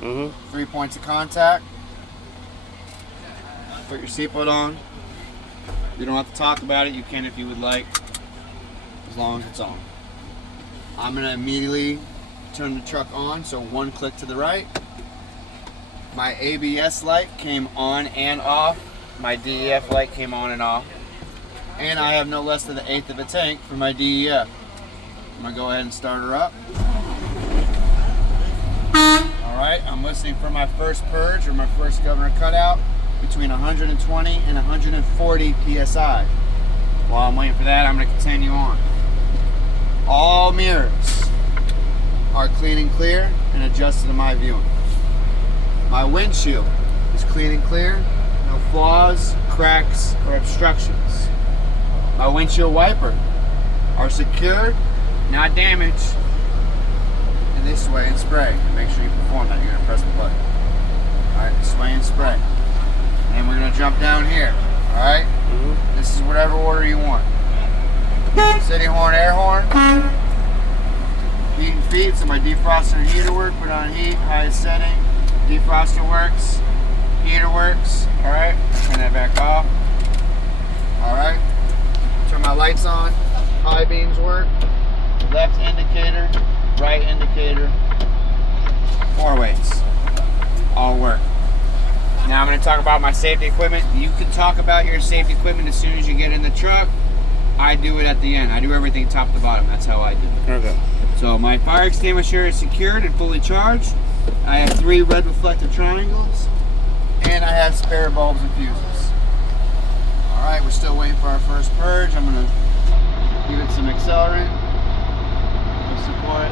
3 points of contact. Put your seatbelt on. You don't have to talk about it. You can if you would like, as long as it's on. I'm gonna immediately turn the truck on, so one click to the right. My ABS light came on and off. My DEF light came on and off. And I have no less than an eighth of a tank for my DEF. I'm gonna go ahead and start her up. All right, I'm listening for my first purge or my first governor cutout between 120 and 140 PSI. While I'm waiting for that, I'm gonna continue on. All mirrors are clean and clear and adjusted to my viewing. My windshield is clean and clear, no flaws, cracks, or obstructions. My windshield wiper are secured, not damaged, and they sway and spray. Make sure you perform that. You're gonna press the button. All right, sway and spray. And we're gonna jump down here. All right. This is whatever order you want. City horn, air horn. Heat and feed. So my defroster and heater work. Put on heat, highest setting. Defroster works. Heater works. All right. Turn that back off. All right. Turn my lights on. High beams work. Left indicator, right indicator. 4 ways. All work. Now I'm going to talk about my safety equipment. You can talk about your safety equipment as soon as you get in the truck. I do it at the end. I do everything top to bottom. That's how I do it. Okay. So my fire extinguisher is secured and fully charged. I have 3 red reflective triangles. And I have spare bulbs and fuses. Alright, we're still waiting for our first purge. I'm going to give it some accelerant. Support.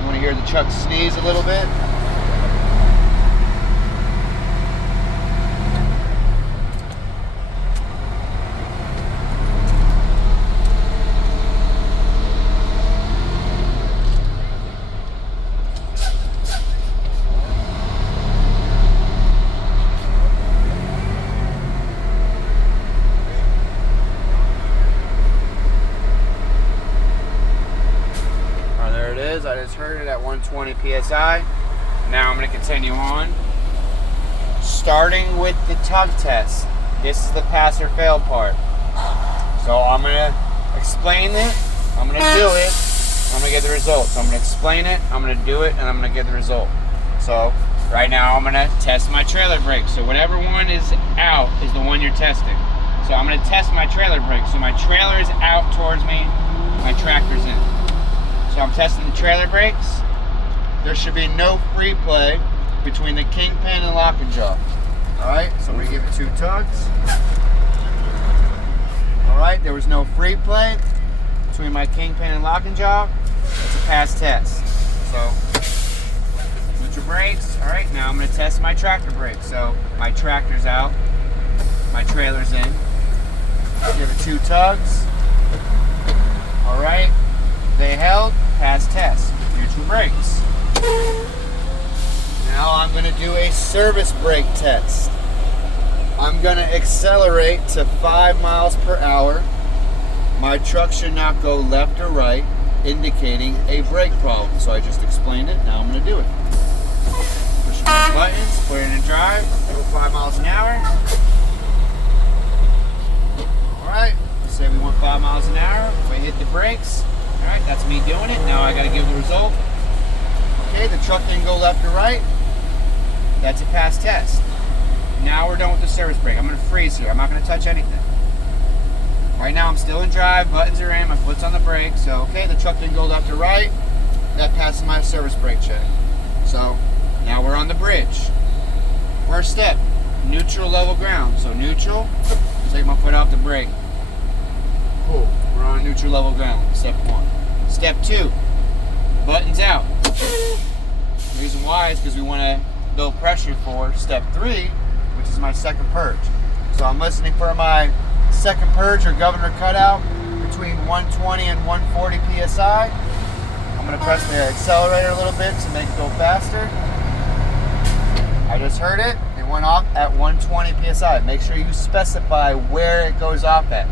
You want to hear the truck sneeze a little bit? I just heard it at 120 PSI. Now I'm going to continue on. Starting with the tug test. This is the pass or fail part. So I'm going to explain it. I'm going to do it. I'm going to get the result. So I'm going to explain it. I'm going to do it. And I'm going to get the result. So right now I'm going to test my trailer brake. So whatever one is out is the one you're testing. So I'm going to test my trailer brake. So my trailer is out towards me. My tractor's in. So I'm testing the trailer brakes. There should be no free play between the kingpin and lock and jaw. Alright, so we're gonna give it 2 tugs. Alright, there was no free play between my kingpin and lock and jaw. It's a pass test. So, neutral brakes. Alright, now I'm gonna test my tractor brakes. So, my tractor's out, my trailer's in. Give it 2 tugs. Alright, they held. Pass test. Neutral brakes. Now I'm going to do a service brake test. I'm going to accelerate to 5 miles per hour. My truck should not go left or right, indicating a brake problem. So I just explained it. Now I'm going to do it. Push my buttons, put it in drive, go 5 miles an hour. Alright, say we want 5 miles an hour. If I hit the brakes, alright, that's me doing it. Now I gotta give the result. Okay, the truck didn't go left or right. That's a pass test. Now we're done with the service brake. I'm gonna freeze here. I'm not gonna touch anything. Right now I'm still in drive, buttons are in, my foot's on the brake. So, okay, the truck didn't go left or right. That passes my service brake check. So, now we're on the bridge. First step, neutral level ground. So neutral, take my foot off the brake. Cool. We're on neutral level ground. Step 1. Step 2. Buttons out. The reason why is because we want to build pressure for step 3, which is my second purge. So I'm listening for my second purge or governor cutout between 120 and 140 PSI. I'm going to press the accelerator a little bit to make it go faster. I just heard it. It went off at 120 PSI. Make sure you specify where it goes off at.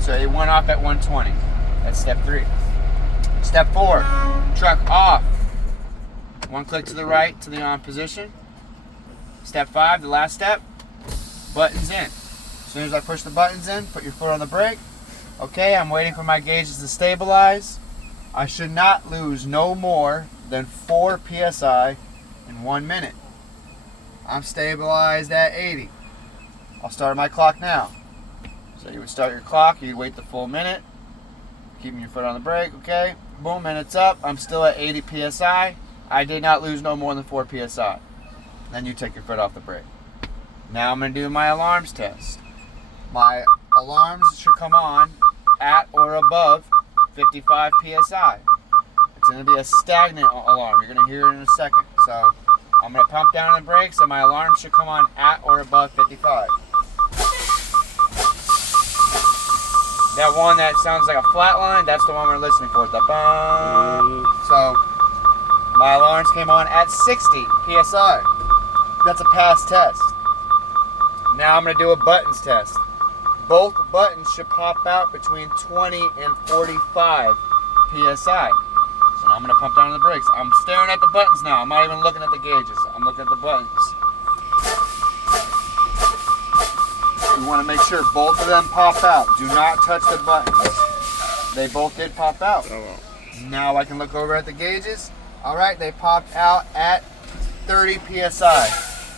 So it went off at 120. That's step 3. Step 4, truck off. One click to the right to the on position. Step 5, the last step, buttons in. As soon as I push the buttons in, put your foot on the brake. Okay, I'm waiting for my gauges to stabilize. I should not lose no more than 4 PSI in 1 minute. I'm stabilized at 80. I'll start my clock now. So you would start your clock, you wait the full minute, keeping your foot on the brake, okay? Boom, minute's up. I'm still at 80 PSI. I did not lose no more than 4 PSI. Then you take your foot off the brake. Now I'm going to do my alarms test. My alarms should come on at or above 55 PSI. It's going to be a stagnant alarm. You're going to hear it in a second. So I'm going to pump down on the brakes and my alarm should come on at or above 55. That one that sounds like a flat line, that's the one we're listening for. The bum. So my alarms came on at 60 PSI. That's a pass test. Now I'm going to do a buttons test. Both buttons should pop out between 20 and 45 PSI. So now I'm going to pump down on the brakes. I'm staring at the buttons now. I'm not even looking at the gauges. I'm looking at the buttons. You want to make sure both of them pop out. Do not touch the buttons. They both did pop out. Now I can look over at the gauges. All right, they popped out at 30 PSI.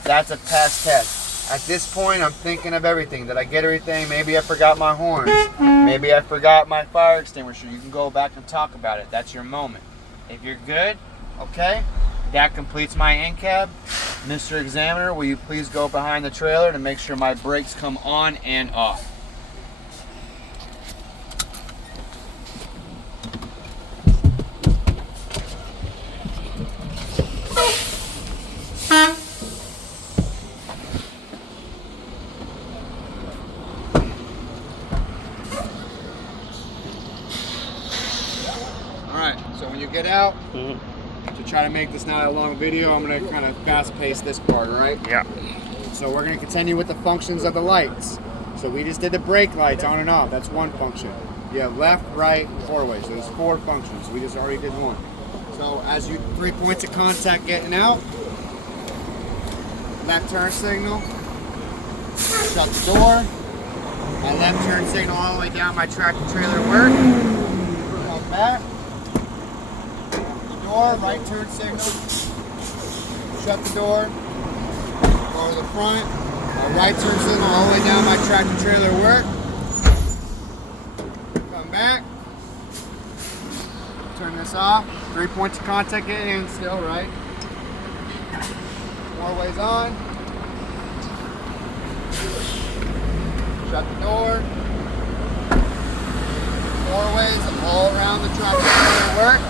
That's a pass test. At this point, I'm thinking of everything. Did I get everything? Maybe I forgot my horns. Maybe I forgot my fire extinguisher. You can go back and talk about it. That's your moment. If you're good, okay, that completes my in-cab. Mr. Examiner, will you please go behind the trailer to make sure my brakes come on and off? Alright, so when you get out, to try to make this not a long video, I'm going to kind of fast pace this part, right? Yeah. So we're going to continue with the functions of the lights. So we just did the brake lights on and off. That's one function. You have left, right, four-way. So there's 4 functions. We just already did one. So as you 3 points of contact getting out, left turn signal, shut the door, my left turn signal all the way down my tractor trailer work, come back, door, right turn signal, shut the door, go to the front, my right turn signal all the way down my tractor trailer work, come back, turn this off, 3 points of contact getting in still, right? 4 ways on, shut the door, 4 ways all around the tractor trailer work.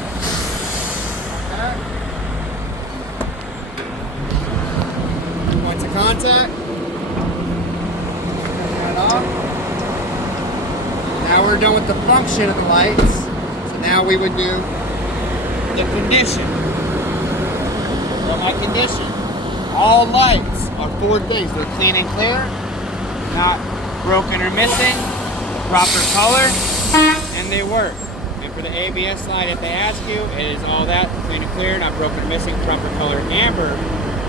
Points of contact. Turn that off. Now we're done with the function of the lights. So now we would do the condition. So my condition. All lights are 4 things. They're clean and clear, not broken or missing, proper color, and they work. And for the ABS light, if they ask you, it is all that, clean and clear, not broken or missing, proper color, amber,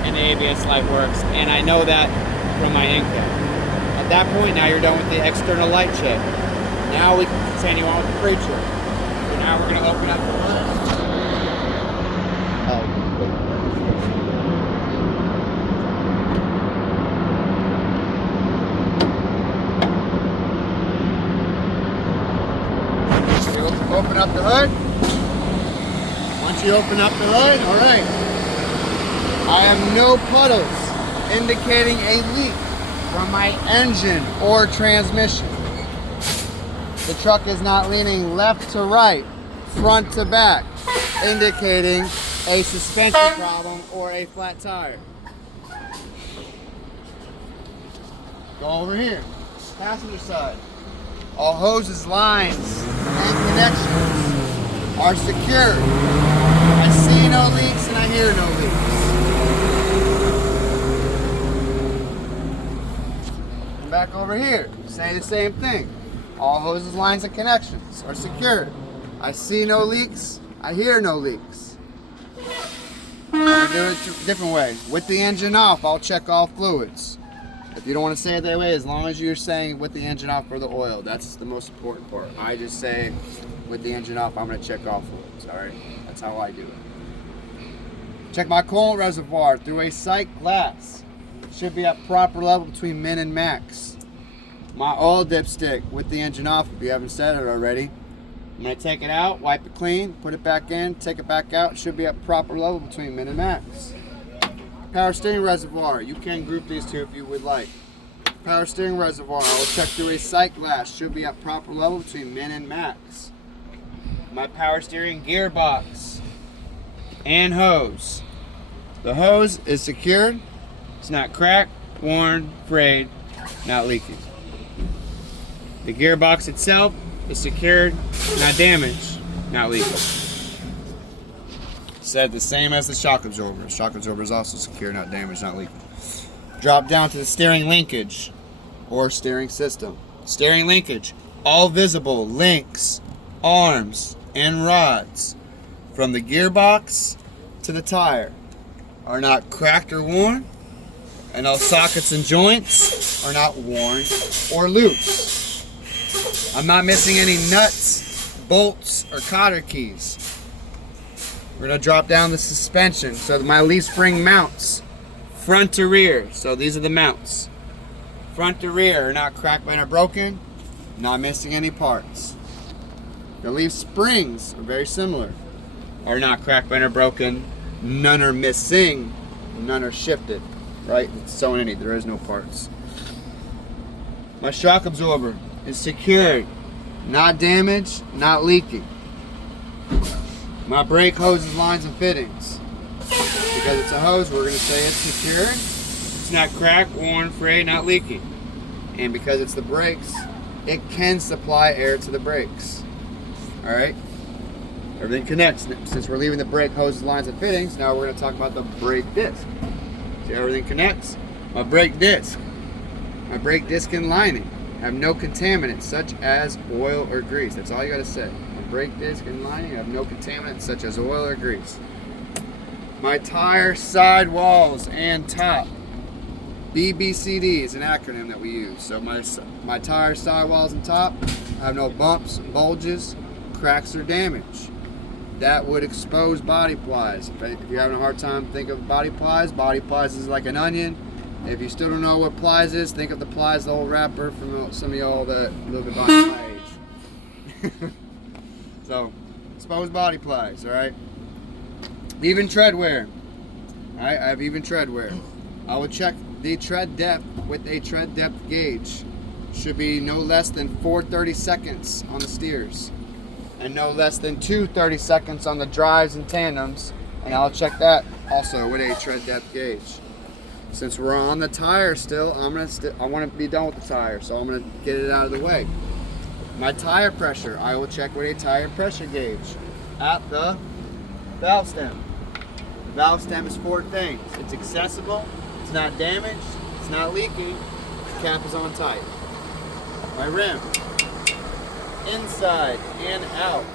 and the ABS light works. And I know that from my in-cab. At that point, now you're done with the external light check. Now we can continue on with the pre-check. So now we're going to open up the hood. Open up the hood. Once you open up the hood, all right. I have no puddles indicating a leak from my engine or transmission. The truck is not leaning left to right, front to back, indicating a suspension problem or a flat tire. Go over here, passenger side. All hoses, lines, and connections are secured. I see no leaks and I hear no leaks. Come back over here, say the same thing. All hoses, lines, and connections are secured. I see no leaks, I hear no leaks. I'm gonna do it a different way. With the engine off, I'll check all fluids. If you don't want to say it that way, as long as you're saying with the engine off for the oil, that's the most important part. I just say with the engine off, I'm gonna check all fluids, all right? That's how I do it. Check my coolant reservoir through a sight glass. Should be at proper level between min and max. My oil dipstick with the engine off, if you haven't said it already. I'm gonna take it out, wipe it clean, put it back in, take it back out. Should be at proper level between min and max. Power steering reservoir, you can group these two if you would like. Power steering reservoir, I will check through a sight glass. Should be at proper level between min and max. My power steering gearbox and hose. The hose is secured. It's not cracked, worn, frayed, not leaking. The gearbox itself is secured, not damaged, not leaking. Said the same as the shock absorber. The shock absorber is also secure, not damaged, not leaking. Drop down to the steering linkage or steering system. Steering linkage, all visible links, arms, and rods from the gearbox to the tire are not cracked or worn, and all sockets and joints are not worn or loose. I'm not missing any nuts, bolts, or cotter keys. We're gonna drop down the suspension. So my leaf spring mounts front to rear. So these are the mounts. Front to rear are not cracked, bent, or broken. Not missing any parts. The leaf springs are very similar. Are not cracked, bent, or broken. None are missing. None are shifted. Right? It's sewn in. There is no parts. My shock absorber is secured, not damaged, not leaking. My brake hoses, lines, and fittings. Because it's a hose, we're going to say it's secured. It's not cracked, worn, frayed, not leaking. And because it's the brakes, it can supply air to the brakes. Alright? Everything connects. Since we're leaving the brake hoses, lines, and fittings, now we're going to talk about the brake disc. See how everything connects? My brake disc and lining have no contaminants such as oil or grease. That's all you gotta say. My brake disc and lining have no contaminants such as oil or grease. My tire side walls and top. BBCD is an acronym that we use. So my tire side walls and top have no bumps, bulges, cracks, or damage. That would expose body plies. If you're having a hard time, think of body plies. Body plies is like an onion. If you still don't know what plies is, think of the plies, the old rapper from some of y'all that live about my age. So, exposed body plies, alright? Even tread wear. Alright, I have even tread wear. I will check the tread depth with a tread depth gauge. Should be no less than 4 30-seconds on the steers. And no less than 2 30-seconds on the drives and tandems. And I'll check that also with a tread depth gauge. Since we're on the tire still, I want to be done with the tire, so I'm going to get it out of the way. My tire pressure, I will check with a tire pressure gauge at the valve stem. The valve stem is 4 things. It's accessible, it's not damaged, it's not leaking, the cap is on tight. My rim, inside and out,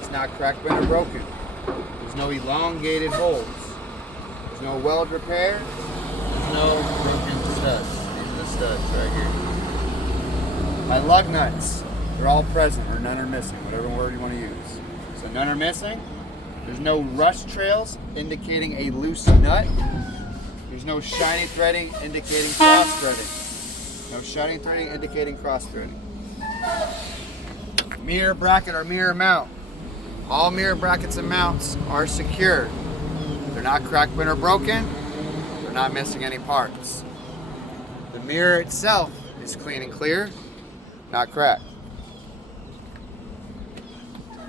it's not cracked, bent, or broken. There's no elongated holes. There's no weld repair. No broken studs. These are the studs right here. My lug nuts, they're all present, or none are missing, whatever word you want to use. So none are missing. There's no rust trails indicating a loose nut. There's no shiny threading indicating cross threading. No shiny threading indicating cross threading. Mirror bracket or mirror mount. All mirror brackets and mounts are secured. They're not cracked, bent, or broken. They're not missing any parts. The mirror itself is clean and clear, not cracked.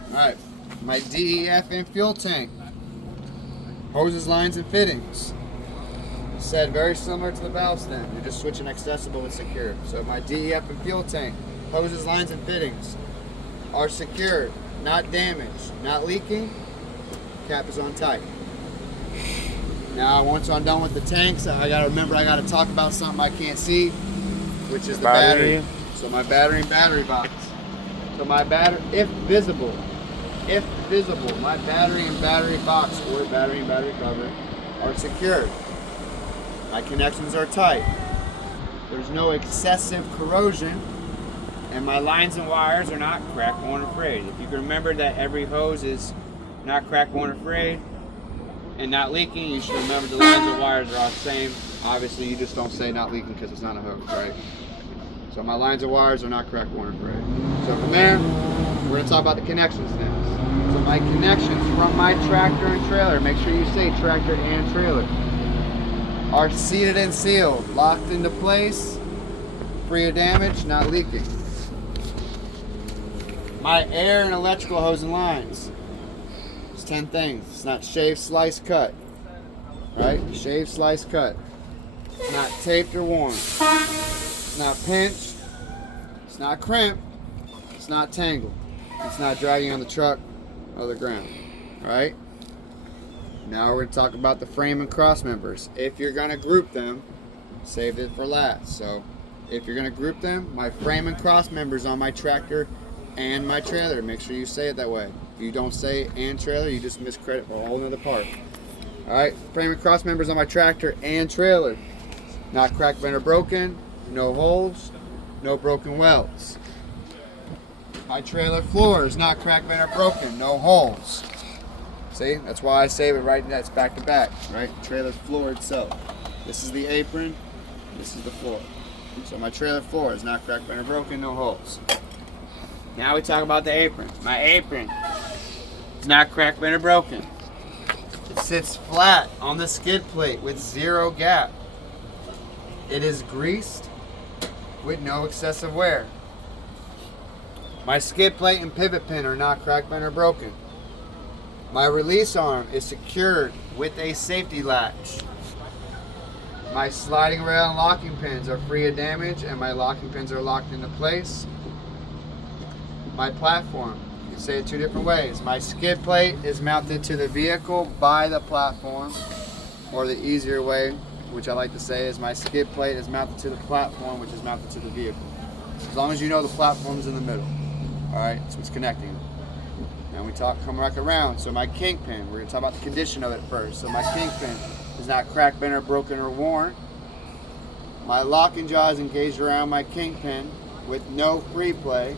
Alright, my DEF and fuel tank. Hoses, lines, and fittings. Said very similar to the valve stem. You're just switching accessible and secure. So my DEF and fuel tank, hoses, lines, and fittings are secured, not damaged, not leaking. Cap is on tight. Now, once I'm done with the tanks, I gotta remember I gotta talk about something I can't see, which is the battery. So my battery and battery box. So my battery, if visible, my battery and battery box or battery and battery cover are secured. My connections are tight. There's no excessive corrosion, and my lines and wires are not crack, worn, or frayed. If you can remember that every hose is not crack, worn, or frayed, and not leaking, you should remember the lines and wires are all the same. Obviously, you just don't say not leaking because it's not a hose, right? So my lines and wires are not crack, worn, or frayed. So from there, we're going to talk about the connections now. So my connections from my tractor and trailer, make sure you say tractor and trailer, are seated and sealed, locked into place, free of damage, not leaking. My air and electrical hose and lines, it's 10 things. It's not shave, slice, cut. Right? Shave, slice, cut. It's not taped or worn. It's not pinched. It's not crimped. It's not tangled. It's not dragging on the truck or the ground. Right? Now we're going to talk about the frame and cross members. If you're going to group them, save it for last. So if you're going to group them, my frame and cross members on my tractor and my trailer, make sure you say it that way. If you don't say and trailer, you just miscredit for a whole nother part. Alright, frame and cross members on my tractor and trailer. Not cracked, bent, or broken. No holes. No broken welds. My trailer floor is not cracked, bent, or broken. No holes. See, that's why I save it right. That's back to back, right? Trailer floor itself. This is the apron. This is the floor. So my trailer floor is not cracked, bent, or broken. No holes. Now we talk about the apron. My apron is not cracked, bent, or broken. It sits flat on the skid plate with 0 gap. It is greased with no excessive wear. My skid plate and pivot pin are not cracked, bent, or broken. My release arm is secured with a safety latch. My sliding rail and locking pins are free of damage, and my locking pins are locked into place. My platform, you can say it 2 different ways. My skid plate is mounted to the vehicle by the platform, or the easier way, which I like to say, is my skid plate is mounted to the platform, which is mounted to the vehicle. As long as you know the platform is in the middle. Alright, so it's connecting them. Now we come back around. So my kingpin, we're going to talk about the condition of it first. So my kingpin is not cracked, bent, or broken, or worn. My locking jaw is engaged around my kingpin with no free play.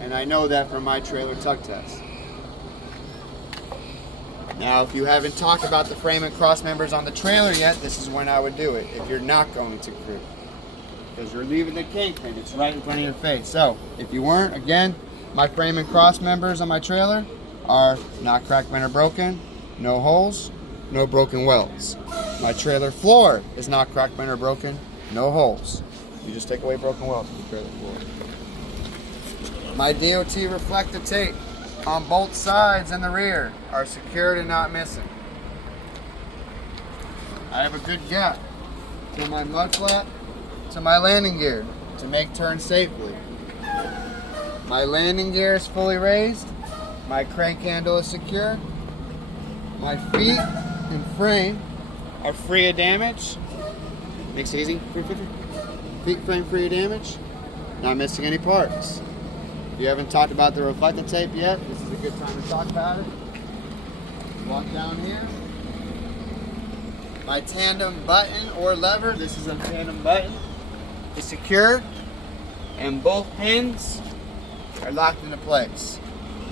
And I know that from my trailer tug test. Now, if you haven't talked about the frame and cross members on the trailer yet, this is when I would do it. If you're not going to group, because you're leaving the kingpin, it's right in front of your face. So, if you weren't, again, my frame and cross members on my trailer are not cracked, bent, or broken, no holes, no broken welds. My trailer floor is not cracked, bent, or broken, no holes. You just take away broken welds from the trailer floor. My DOT reflective tape on both sides and the rear are secured and not missing. I have a good gap from my mud flap to my landing gear to make turns safely. My landing gear is fully raised. My crank handle is secure. My feet and frame are free of damage. Makes it easy. Feet frame free of damage. Not missing any parts. If you haven't talked about the reflective tape yet, this is a good time to talk about it. Walk down here. My tandem button or lever, this is a tandem button, is secured, and both pins are locked into place.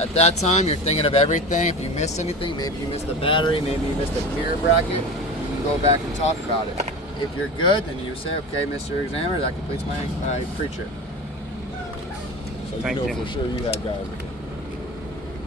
At that time, you're thinking of everything. If you miss anything, maybe you missed the battery, maybe you missed the mirror bracket, you can go back and talk about it. If you're good, then you say, okay, Mr. Examiner, that completes my pre-trip. So you know for sure you that guy.